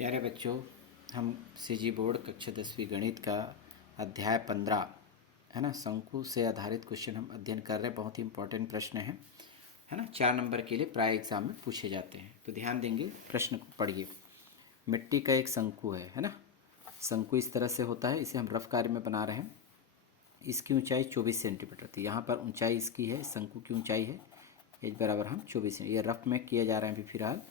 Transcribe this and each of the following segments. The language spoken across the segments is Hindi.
प्यारे बच्चों, हम सीजी बोर्ड कक्षा 10वीं गणित का अध्याय 15 है ना, शंकु से आधारित क्वेश्चन हम अध्ययन कर रहे हैं। बहुत ही इंपॉर्टेंट प्रश्न है ना, 4 नंबर के लिए प्राय एग्जाम में पूछे जाते हैं। तो ध्यान देंगे, प्रश्न को पढ़िए। मिट्टी का एक शंकु है ना। शंकु इस तरह से होता है, इसे हम रफ कार्य में बना रहे हैं। इसकी ऊंचाई 24 सेंटीमीटर थी। यहाँ पर ऊंचाई इसकी है, शंकु की ऊंचाई है एच बराबर हम 24। ये रफ में किया जा रहा है अभी फिलहाल।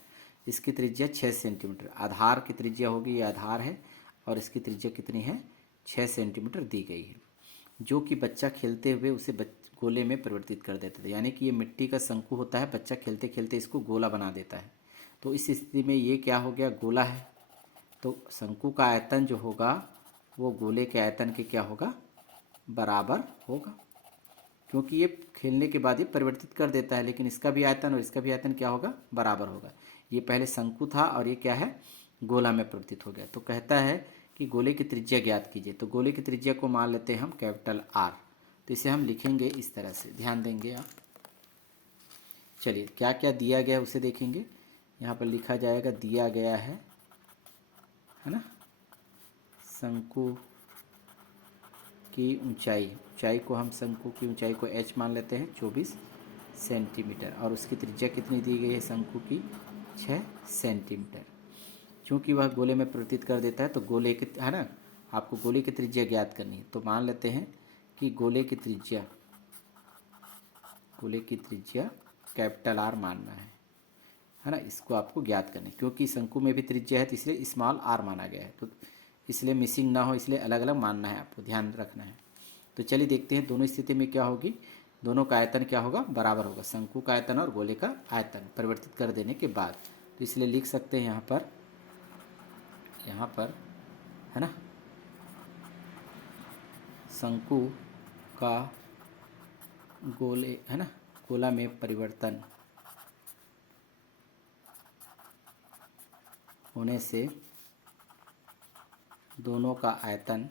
इसकी त्रिज्या 6 सेंटीमीटर, आधार की त्रिज्या होगी, ये आधार है और इसकी त्रिज्या कितनी है, 6 सेंटीमीटर दी गई है। जो कि बच्चा खेलते हुए उसे गोले में परिवर्तित कर देता है। यानी कि ये मिट्टी का शंकु होता है, बच्चा खेलते खेलते इसको गोला बना देता है। तो इस स्थिति में ये क्या हो गया, गोला है। तो शंकु का आयतन जो होगा वो गोले के आयतन के क्या होगा, बराबर होगा, क्योंकि ये खेलने के बाद ये परिवर्तित कर देता है। लेकिन इसका भी आयतन और इसका भी आयतन क्या होगा, बराबर होगा। ये पहले शंकु था और ये क्या है, गोला में परिवर्तित हो गया। तो कहता है कि गोले की त्रिज्या ज्ञात कीजिए। तो गोले की त्रिज्या को मान लेते हैं हम कैपिटल आर। तो इसे हम लिखेंगे इस तरह से, ध्यान देंगे आप। चलिए, क्या क्या दिया गया है उसे देखेंगे। यहाँ पर लिखा जाएगा, दिया गया है ना, शंकु की ऊंचाई को हम शंकु की ऊंचाई को h मान लेते हैं 24 सेंटीमीटर, और उसकी त्रिज्या कितनी दी गई है शंकु की, 6 सेंटीमीटर। क्योंकि वह गोले में परिवर्तित कर देता है तो गोले की है ना, आपको गोले की त्रिज्या ज्ञात करनी है। तो मान लेते हैं कि गोले की त्रिज्या कैपिटल आर मानना है ना। इसको आपको ज्ञात करना है, क्योंकि शंकु में भी त्रिज्या है तो इसलिए स्मॉल आर माना गया है। तो इसलिए मिसिंग ना हो, इसलिए अलग अलग मानना है, आपको ध्यान रखना है। तो चलिए देखते हैं दोनों स्थिति में क्या होगी। दोनों का आयतन क्या होगा, बराबर होगा। शंकु का आयतन और गोले का आयतन परिवर्तित कर देने के बाद, तो इसलिए लिख सकते हैं यहाँ पर है ना, शंकु का गोले है ना, गोला में परिवर्तन होने से दोनों का आयतन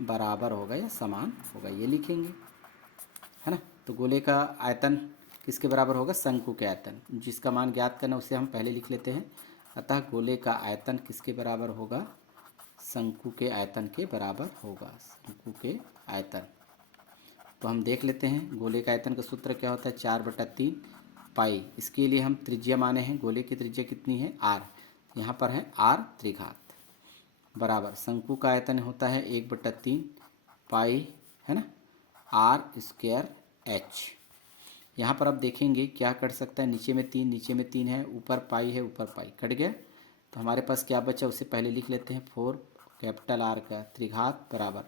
बराबर होगा या समान होगा, ये लिखेंगे है ना। तो गोले का आयतन किसके बराबर होगा, शंकु के आयतन। जिसका मान ज्ञात करना उसे हम पहले लिख लेते हैं। अतः गोले का आयतन किसके बराबर होगा, शंकु के आयतन के बराबर होगा, शंकु के आयतन। तो हम देख लेते हैं, गोले का आयतन का सूत्र क्या होता है, 4/3 पाई। इसके लिए हम त्रिज्या माने हैं, गोले की त्रिज्या कितनी है, आर। यहाँ पर है आर त्रिघात बराबर शंकु का आयतन होता है 1/3 पाई है ना, आर स्क्वायर एच। यहाँ पर आप देखेंगे क्या कट सकता है, नीचे में 3 है, ऊपर पाई है, ऊपर पाई कट गया। तो हमारे पास क्या बचा, उसे पहले लिख लेते हैं, 4 कैपिटल आर का त्रिघात बराबर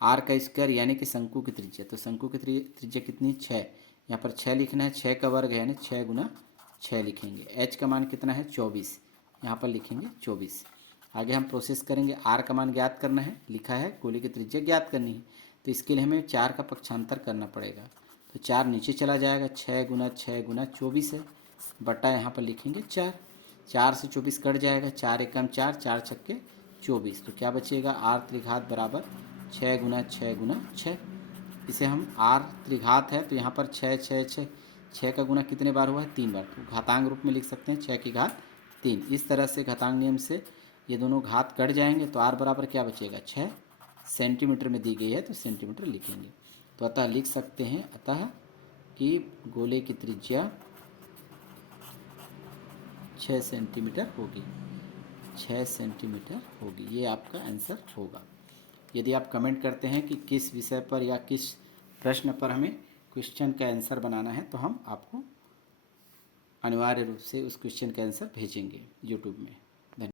आर का स्क्वायर यानी कि शंकु की त्रिज्या। तो शंकु की त्रिज्या कितनी, 6। यहाँ पर 6 लिखना है, 6 का वर्ग है यानी 6 गुना 6 लिखेंगे। एच का मान कितना है, 24, यहाँ पर लिखेंगे 24। आगे हम प्रोसेस करेंगे, आर का मान ज्ञात करना है, लिखा है गोले की त्रिज्या ज्ञात करनी है। तो इसके लिए हमें 4 का पक्षांतर करना पड़ेगा। तो 4 नीचे चला जाएगा, 6 गुना 6 गुना 24 है, बटा यहाँ पर लिखेंगे 4। 4 से 24 कट जाएगा, 4 एकम 4, 4 छक्के 24। तो क्या बचेगा, आर त्रिघात बराबर 6 गुना 6 गुना 6। इसे हम आर त्रिघात है तो यहाँ पर 6 6 6 6 का गुना कितने बार हुआ है, 3 बार। तो घातांक रूप में लिख सकते हैं 6 की घात 3। इस तरह से घातांक नियम से ये दोनों घात कट जाएंगे तो आर बराबर क्या बचेगा, 6 सेंटीमीटर में दी गई है तो सेंटीमीटर लिखेंगे। तो अतः लिख सकते हैं, अतः कि गोले की त्रिज्या 6 सेंटीमीटर होगी, 6 सेंटीमीटर होगी। ये आपका आंसर होगा। यदि आप कमेंट करते हैं कि किस विषय पर या किस प्रश्न पर हमें क्वेश्चन का आंसर बनाना है, तो हम आपको अनिवार्य रूप से उस क्वेश्चन का आंसर भेजेंगे यूट्यूब में।